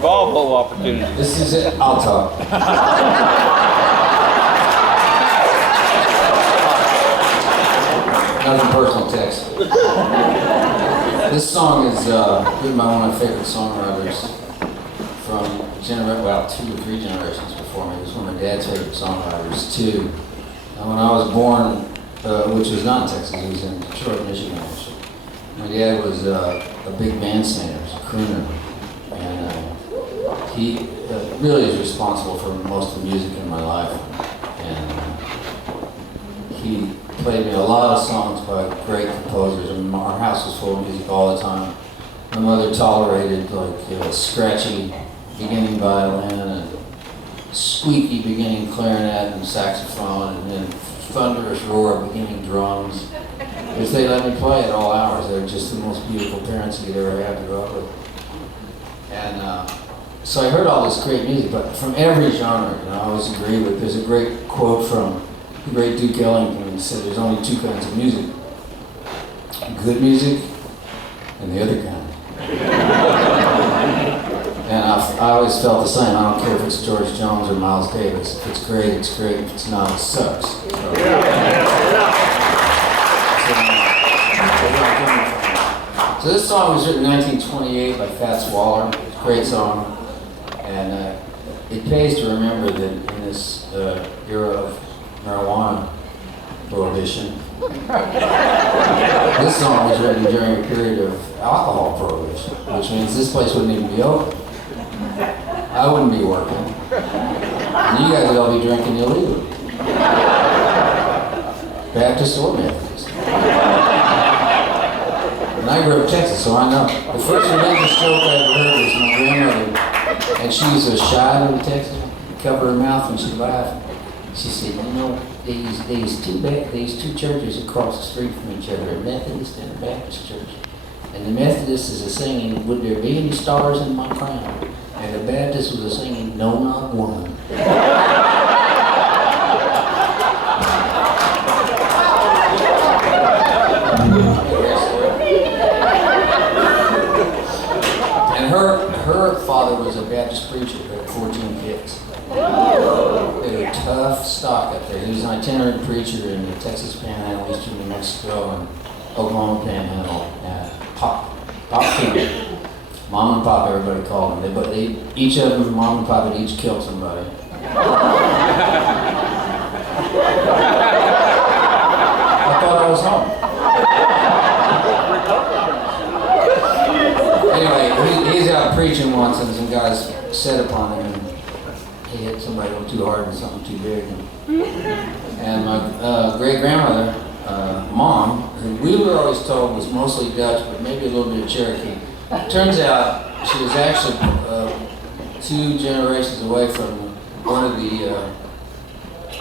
Volvo opportunity. This is it. I'll talk. Nothing personal text. This song is written by one of my favorite songwriters from two or three generations before me. It was one of my dad's favorite songwriters too. And when I was born, which was not in Texas, it was in Detroit, Michigan actually. My dad was a big band singer, he was a crooner, and he really is responsible for most of the music in my life. And he played me a lot of songs by great composers, and our house was full of music all the time. My mother tolerated like scratchy beginning violin and squeaky beginning clarinet and saxophone, and then thunderous roar beginning drums. Because they let me play at all hours. They were just the most beautiful parents you could ever have to grow up with. And so I heard all this great music, but from every genre, I always agree with. There's a great quote from the great Duke Ellington. He said there's only two kinds of music: good music and the other kind. And I always felt the same. I don't care if it's George Jones or Miles Davis. If it's great, it's great. If it's not, it sucks. So this song was written in 1928 by Fats Waller. It's a great song. And it pays to remember that in this era of marijuana prohibition, this song was written during a period of alcohol prohibition, which means this place wouldn't even be open. I wouldn't be working. And you guys would all be drinking illegally. Baptist or Methodist. And I grew up in Texas, so I know. The first religious joke I ever heard was my grandmother, and she was so shy in Texas, cover her mouth when she laughed. She said, these two churches across the street from each other, a Methodist and a Baptist church. And the Methodist is a singing, would there be any stars in my crown? And the Baptist was a singing, no, not one. And her father was a Baptist preacher who had 14 kids. They were tough stock up there. He was an itinerant preacher in the Texas Panhandle, eastern New Mexico, and Oklahoma Panhandle. Pop King. Mom and Pop, everybody called them. But each of them, Mom and Pop, had each killed somebody. I thought I was home. Anyway, he's out preaching once, and some guys set upon him, and he hit somebody a little too hard and something too big. And my great-grandmother, Mom, who we were always told was mostly Dutch, but maybe a little bit of Cherokee. Turns out she was actually 2 generations away from one of the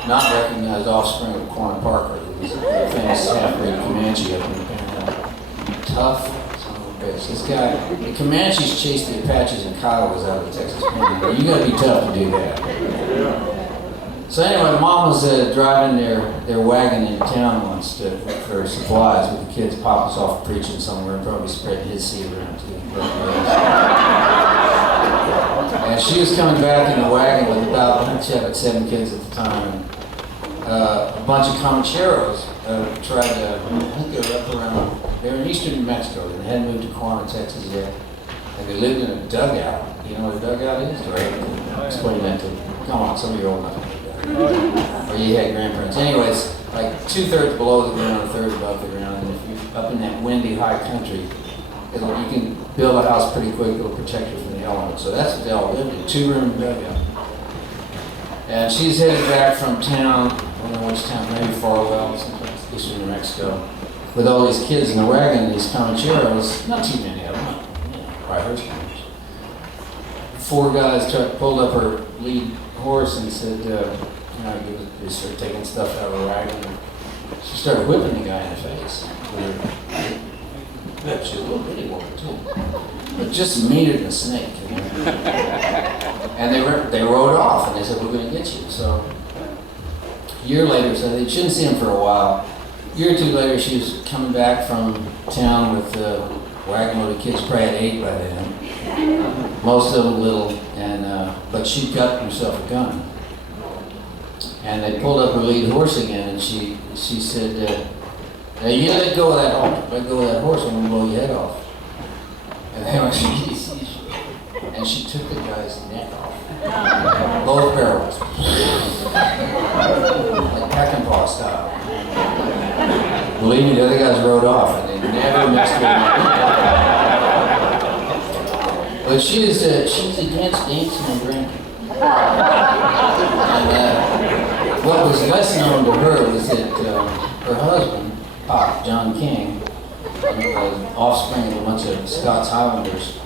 not recognized offspring of Quanah Parker, who was a famous half-breed Comanche up in the Panhandle. Tough son of a bitch. This guy, the Comanches chased the Apaches and Kiowas out of the Texas Panhandle. You gotta be tough to do that. So anyway, Mom was driving their wagon in town once for supplies with the kids. Pop was off preaching somewhere and probably spreading his seed around too. And she was coming back in the wagon with I think she had about 7 kids at the time. And, a bunch of Comancheros tried to hook her up around. They were in eastern New Mexico, and they hadn't moved to Quanah, Texas yet. And they lived in a dugout. You know what a dugout is? Right? Explain that to them. Come on, some of you are old enough. Or you had grandparents. Anyways, like 2/3 below the ground, 1/3 above the ground, and if you're up in that windy high country, you can build a house pretty quick. It'll protect you from the elements. So that's what they all lived in, 2-room dugout. And she's headed back from town. I don't know which town, maybe Farwell, someplace eastern New Mexico, with all these kids in the wagon. These Comancheros, not too many of them, by her standards. 4 guys pulled up her lead horse and said, they started taking stuff out of her wagon. She started whipping the guy in the face. She was a little bitty woman too, but just meaner than a snake. And they rode off, and they said, "We're going to get you." So a year later, so they shouldn't see him for a while. A year or 2 later, she was coming back from town with a wagon load of kids, probably had 8 by then. most of them little, and but she got herself a gun. And they pulled up her lead horse again, and she said, "Now you let go of that horse. Let go of that horse, I'm gonna blow your head off." And they went, and she took the guy's neck off, both barrels, like peck and paw style. Believe me, the other guys rode off, and they never messed with me. But she's against dancing and drinking. And what was less known to her was that her husband, Pop, John King, offspring of a bunch of Scots Highlanders,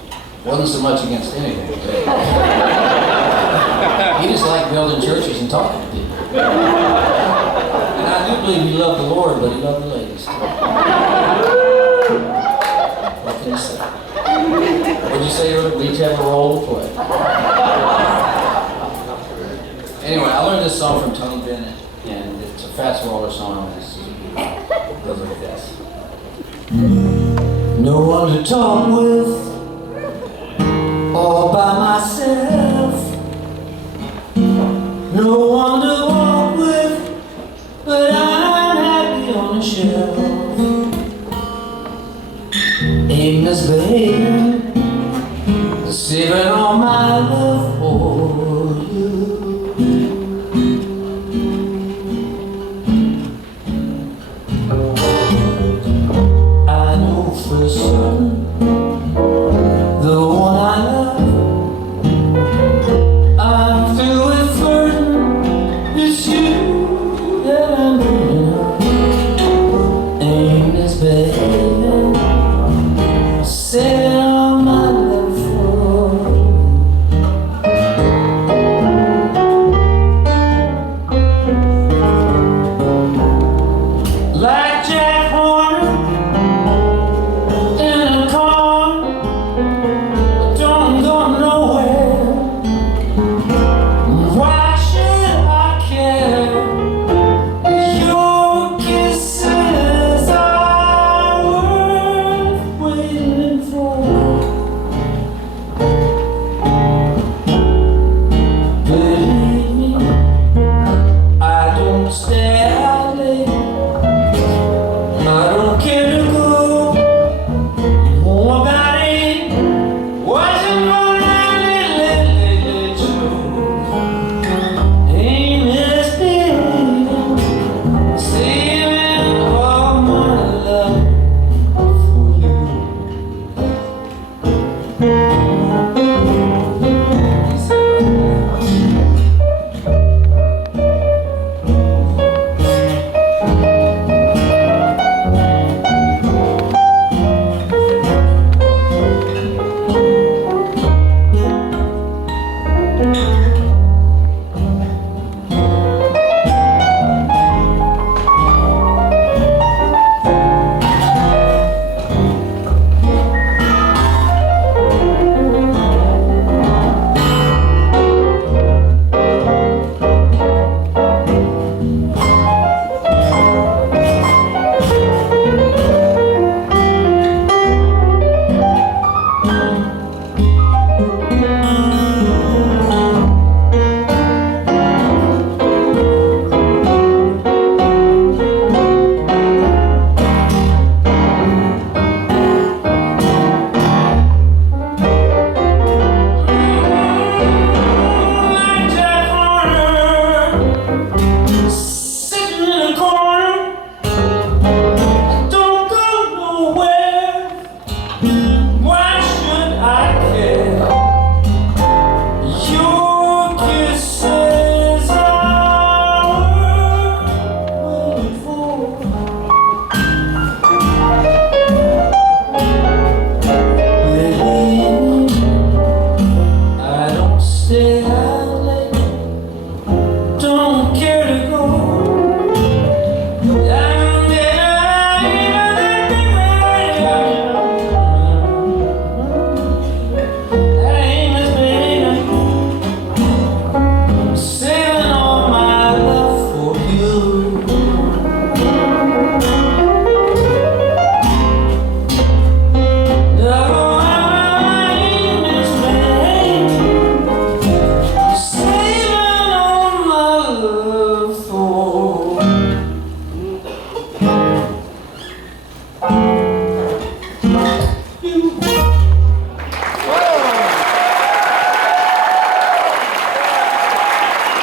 wasn't so much against anything. He just liked building churches and talking to people. And I do believe he loved the Lord, but he loved the ladies too. What can you say? What'd you say? We each have a role to play. Anyway, I learned this song from Tony Bennett, and it's a Fats Waller song. It goes like this. No one to talk with, all by myself. No one to walk with, but I'm happy on the shelf. Ain't misbehaving, saving all my love for